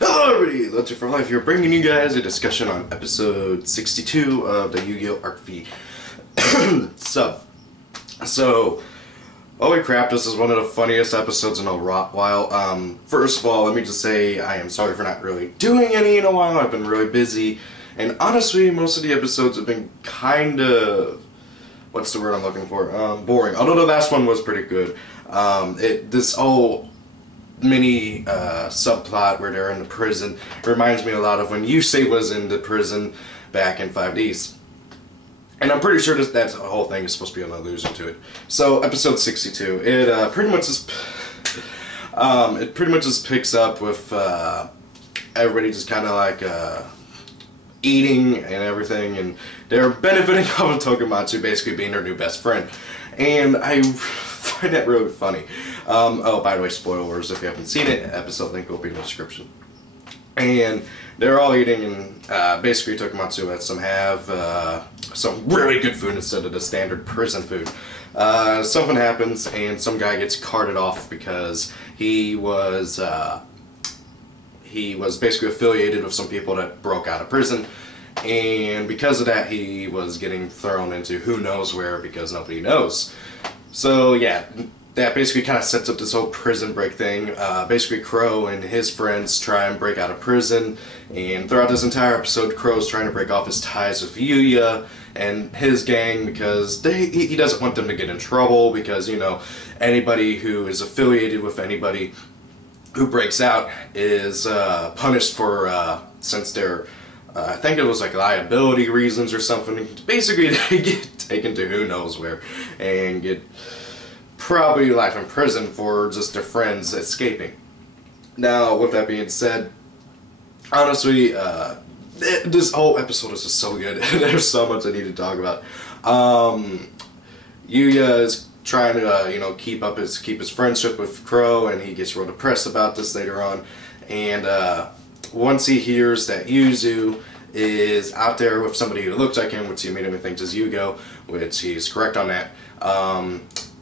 Hello everybody, Legend for Life here, bringing you guys a discussion on episode 62 of the Yugioh Arc V. So, holy crap, this is one of the funniest episodes in a while. First of all, let me just say I am sorry for not really doing any in a while. I've been really busy, and honestly, most of the episodes have been kind of, what's the word I'm looking for? Boring. Although the last one was pretty good. This whole mini subplot where they're in the prison reminds me a lot of when Yusei was in the prison back in 5Ds. And I'm pretty sure that the whole thing is supposed to be an allusion to it. So episode 62, it pretty much just picks up with everybody just kind of like eating and everything, and they're benefiting off of Togematsu basically being their new best friend. And I find that really funny. Oh, by the way, spoilers if you haven't seen it, episode link will be in the description. And they're all eating, and basically Togematsu lets them have some really good food instead of the standard prison food. Something happens, and some guy gets carted off because he was basically affiliated with some people that broke out of prison. And because of that, he was getting thrown into who knows where because nobody knows. So yeah, that basically kind of sets up this whole prison break thing. Basically Crow and his friends try and break out of prison, and throughout this entire episode, Crow's trying to break off his ties with Yugioh and his gang because he doesn't want them to get in trouble, because, you know, anybody who is affiliated with anybody who breaks out is punished for, since they're I think it was like liability reasons or something. Basically, they get taken to who knows where and get probably life in prison for just their friends escaping. Now, with that being said, honestly, this whole episode is just so good. There's so much I need to talk about. Yugioh is trying to, you know, keep his friendship with Crow, and he gets real depressed about this later on. And once he hears that Yuzu is out there with somebody who looks like him, which he immediately thinks is Yugioh, which he's correct on that,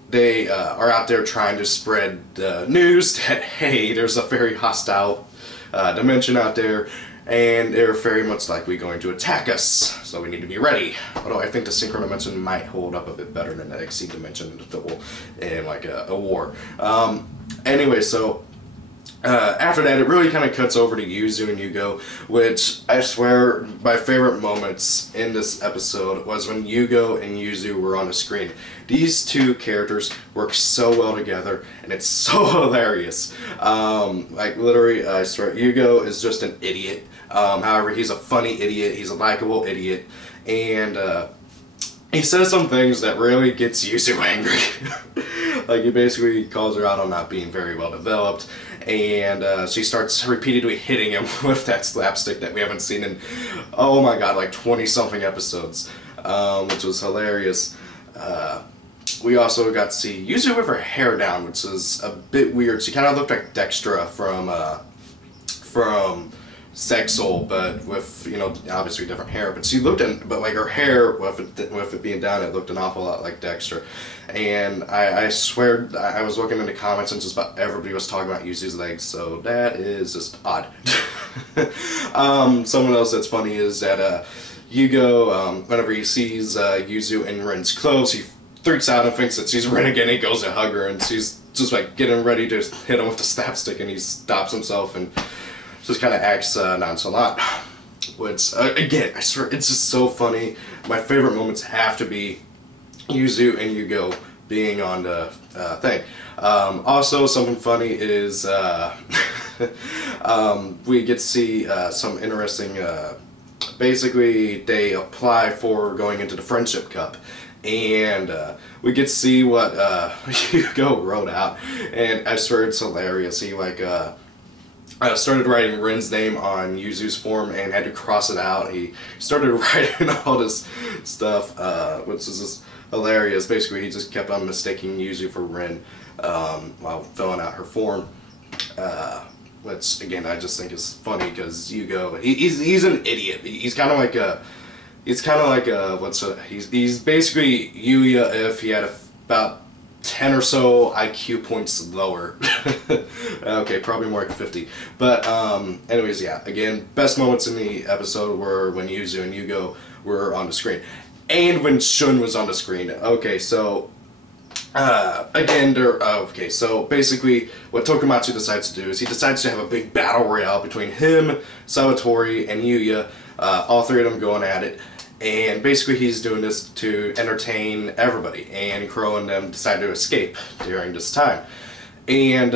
they are out there trying to spread the news that, hey, there's a very hostile dimension out there, and they're very much likely going to attack us, so we need to be ready. Although I think the Synchro Dimension might hold up a bit better than the XC Dimension in like a war. Anyway, so after that, it really kind of cuts over to Yuzu and Yugioh, which I swear my favorite moments in this episode was when Yugioh and Yuzu were on the screen. These two characters work so well together, and it's so hilarious. Like literally, I swear, Yugioh is just an idiot. However, he's a funny idiot, he's a likable idiot, and he says some things that really gets Yuzu angry. Like, he basically calls her out on not being very well developed, and she starts repeatedly hitting him with that slapstick that we haven't seen in, oh my god, like 20-something episodes, which was hilarious. We also got to see Yuzu with her hair down, which is a bit weird. She kind of looked like Dextra from Sex Soul, but with, you know, obviously different hair. But she looked but like her hair, with it being down, it looked an awful lot like Dexter. And I swear, I was looking in the comments and just about everybody was talking about Yuzu's legs, so that is just odd. Someone else that's funny is that Yugioh, whenever he sees Yuzu in Ren's clothes, he freaks out and thinks that she's Ren again. He goes to hug her, and she's just like getting ready to hit him with the slapstick, and he stops himself and just kind of acts nonchalant. Which, again, I swear, it's just so funny. My favorite moments have to be Yuzu and Yugioh being on the thing. Also, something funny is we get to see some interesting, basically they apply for going into the Friendship Cup, and we get to see what Yugioh wrote out, and I swear it's hilarious. He like started writing Ren's name on Yuzu's form and had to cross it out. He started writing all this stuff, which is just hilarious. Basically, he just kept on mistaking Yuzu for Ren while filling out her form. Which, again, I just think is funny because Yugioh, he's an idiot. He's kind of like a, he's basically Yuya if he had about 10 or so IQ points lower. Okay, probably more like 50. But anyways, yeah, again, best moments in the episode were when Yuzu and Yugioh were on the screen. And when Shun was on the screen. Okay, so again, okay, so basically what Tokumatsu decides to do is he decides to have a big battle royale between him, Sawatori, and Yugioh, all three of them going at it. And basically he's doing this to entertain everybody, and Crow and them decide to escape during this time. And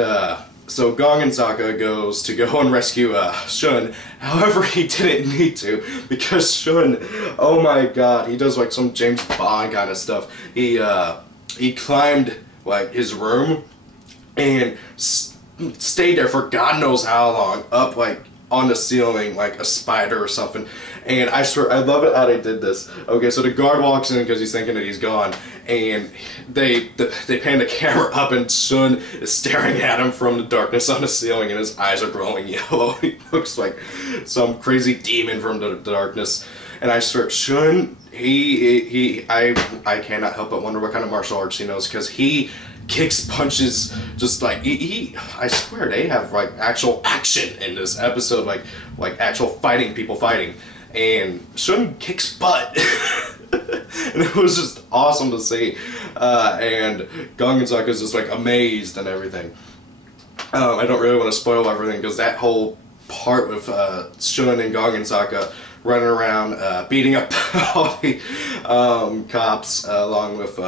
so Gong and Sokka goes to go and rescue Shun. However, he didn't need to, because Shun, oh my god, he does like some James Bond kind of stuff. He climbed like his room and stayed there for God knows how long, up like on the ceiling like a spider or something. And I swear, I love it how they did this. Okay, so the guard walks in because he's thinking that he's gone, and they pan the camera up, and Shun is staring at him from the darkness on the ceiling, and his eyes are glowing yellow. He looks like some crazy demon from the darkness. And I swear, Shun, I cannot help but wonder what kind of martial arts he knows, because he kicks, punches, just like I swear they have like actual action in this episode, like actual fighting, people fighting, and Shun kicks butt. And it was just awesome to see, and Gong and Sokka is just like amazed and everything. I don't really want to spoil everything, because that whole part with Shun and Gong and Sokka running around, beating up all the cops, along with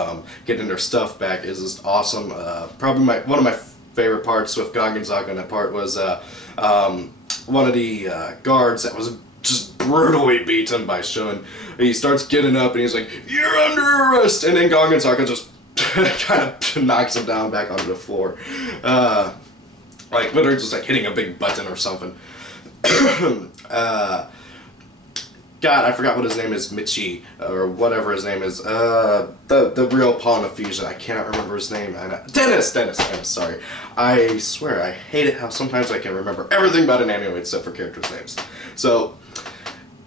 getting their stuff back, is just awesome. Probably one of my favorite parts with Gong and Sokka in that part was one of the guards that was just brutally beaten by Shun. He starts getting up and he's like, "You're under arrest!" And then Gong and Sokka just kind of knocks him down back onto the floor. Like literally just like hitting a big button or something. God, I forgot what his name is, Michi, or whatever his name is. The real pawn of fusion. I cannot remember his name. Dennis, sorry. I swear, I hate it how sometimes I can remember everything about an anime except for characters' names. So,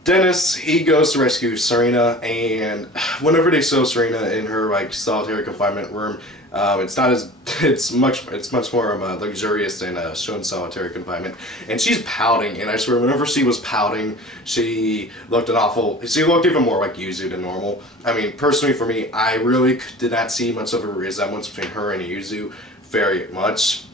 Dennis, he goes to rescue Serena, and whenever they show Serena in her like solitary confinement room, it's much more luxurious than Shun's solitary confinement, and she's pouting. And I swear, whenever she was pouting, she looked even more like Yuzu than normal. I mean, personally for me, I really did not see much of a resemblance between her and Yuzu, very much.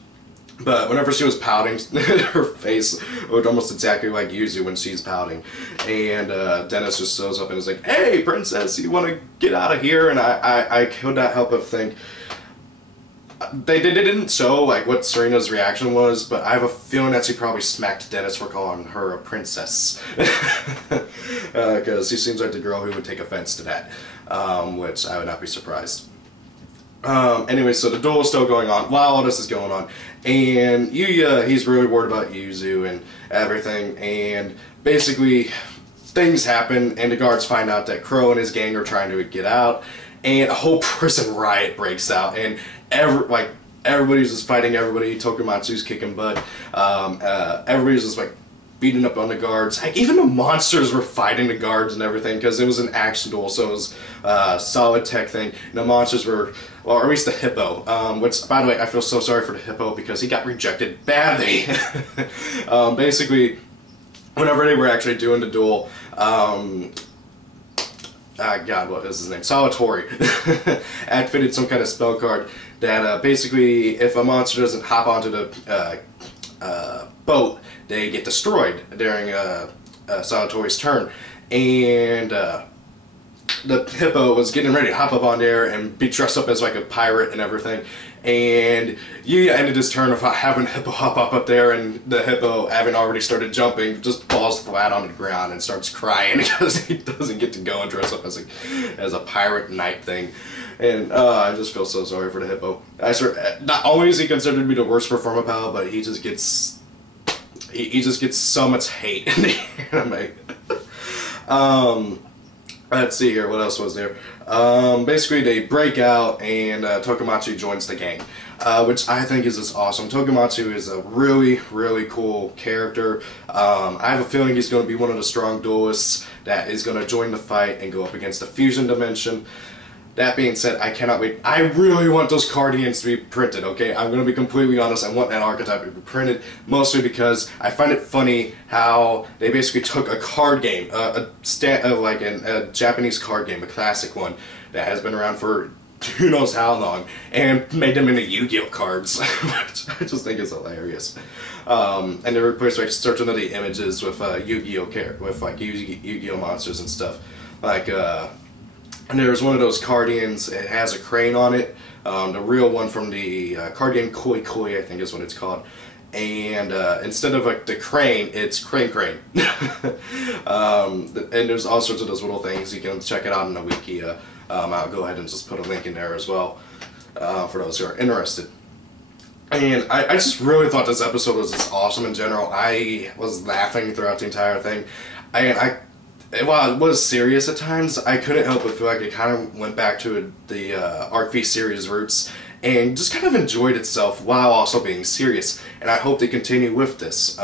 But whenever she was pouting, her face looked almost exactly like Yuzu when she's pouting. And Dennis just shows up and is like, "Hey, princess, you want to get out of here?" And I could not help but think, they didn't show like what Serena's reaction was, but I have a feeling that she probably smacked Dennis for calling her a princess. Because she seems like the girl who would take offense to that, which I would not be surprised. Anyway, so the duel is still going on while all this is going on, and Yugioh, he's really worried about Yuzu and everything, and basically things happen, and the guards find out that Crow and his gang are trying to get out, and a whole prison riot breaks out, and everybody's just fighting everybody. Tokumatsu's kicking butt. Everybody's just like beating up on the guards. Like, even the monsters were fighting the guards and everything, because it was an action duel, so it was a solid tech thing. And the monsters were, well, or at least the hippo, which, by the way, I feel so sorry for the hippo because he got rejected badly. Basically, whenever they were actually doing the duel, God, what is his name? Sawatori activated some kind of spell card that basically, if a monster doesn't hop onto the boat, they get destroyed during Sawatori's turn. And the hippo was getting ready to hop up on there and be dressed up as like a pirate and everything. And you ended his turn of having Hippo hop up there, and the Hippo, having already started jumping, just falls flat on the ground and starts crying because he doesn't get to go and dress up as a pirate knight thing. And I just feel so sorry for the Hippo. I swear, not only is he considered to be the worst performer pal, but he just gets so much hate in the anime. Let's see here, what else was there? Basically, they break out, and Tokumatsu joins the gang, which I think is just awesome. Tokumatsu is a really, really cool character. I have a feeling he's going to be one of the strong duelists that is going to join the fight and go up against the fusion dimension. that being said, I cannot wait. I really want those Guardians to be printed, okay? I'm going to be completely honest. I want that archetype to be printed, mostly because I find it funny how they basically took a card game, a Japanese card game, a classic one, that has been around for who knows how long, and made them into Yu-Gi-Oh cards, which I just think is hilarious. And they replaced like certain of the images with Yu-Gi-Oh with like Yu-Gi-Oh monsters and stuff. Like, and there's one of those Guardians, it has a crane on it, the real one from the card game Koi Koi, I think is what it's called. And instead of like the crane, it's Crane. And there's all sorts of those little things. You can check it out in the wiki. I'll go ahead and just put a link in there as well for those who are interested. And I just really thought this episode was just awesome in general. I was laughing throughout the entire thing. While it was serious at times, I couldn't help but feel like it kind of went back to the Arc V series roots and just kind of enjoyed itself while also being serious. And I hope they continue with this.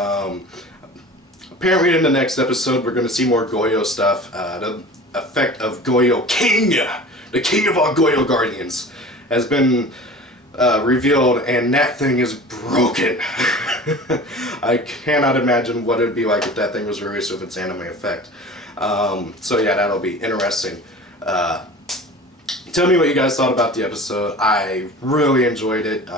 Apparently in the next episode we're going to see more Goyo stuff. The effect of Goyo King, the king of all Goyo Guardians, has been revealed, and that thing is broken. I cannot imagine what it would be like if that thing was released with its anime effect. So yeah, that'll be interesting. Tell me what you guys thought about the episode. I really enjoyed it.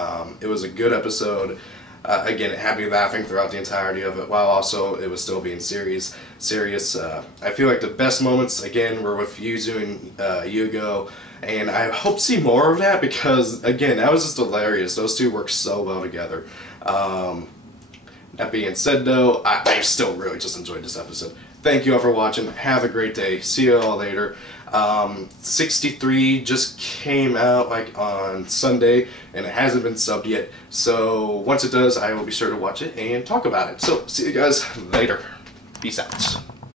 It was a good episode. Again, it had me laughing throughout the entirety of it, while also it was still being serious. I feel like the best moments, again, were with Yuzu and Yugioh, and I hope to see more of that because, again, that was just hilarious. Those two work so well together. That being said, though, I still really just enjoyed this episode. Thank you all for watching. Have a great day. See you all later. 63 just came out like on Sunday, and it hasn't been subbed yet. So once it does, I will be sure to watch it and talk about it. So see you guys later. Peace out.